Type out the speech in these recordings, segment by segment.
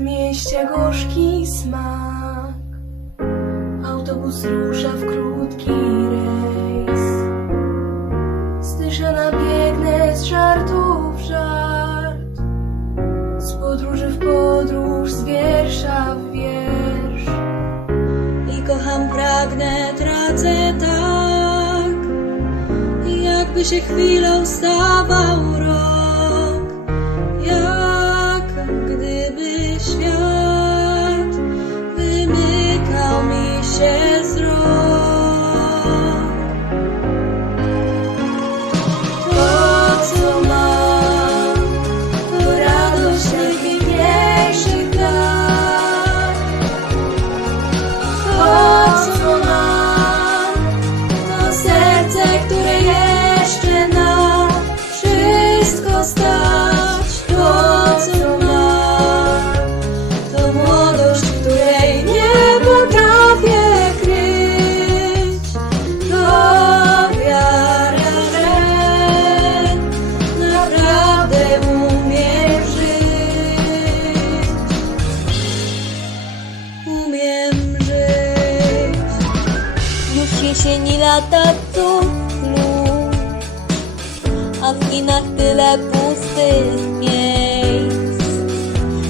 mieście gorzki smak. Autobus rusza w krótki rejs. Zdyszana biegnę z żartów żart. Z podróży w podróż, z wiersza w wiersz. I kocham, pragnę, tracę tak Jakby się chwilą stawał rok share. Jesieni lata lód, a w kinach tyle pustych miejsc.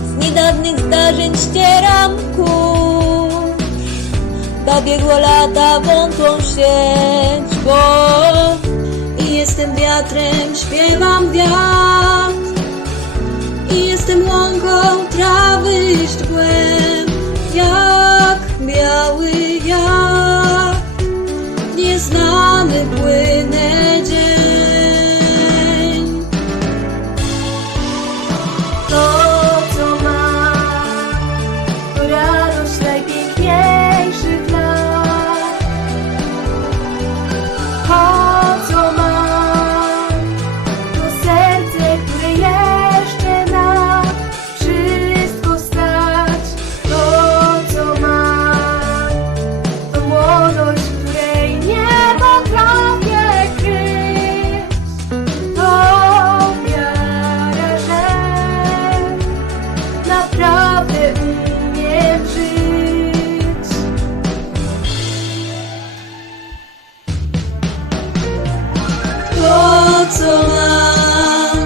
Z niedawnych zdarzeń ścieram kurz, dobiegło lata wątłą bo i jestem wiatrem, śpiewam wiatr. I jestem łąką trawy źdźbłem, jak nieznany płynę dzień. Co mam,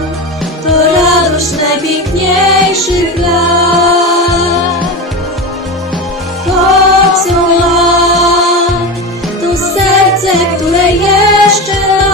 to radość najpiękniejszych lat. To, co mam, to serce, które jeszcze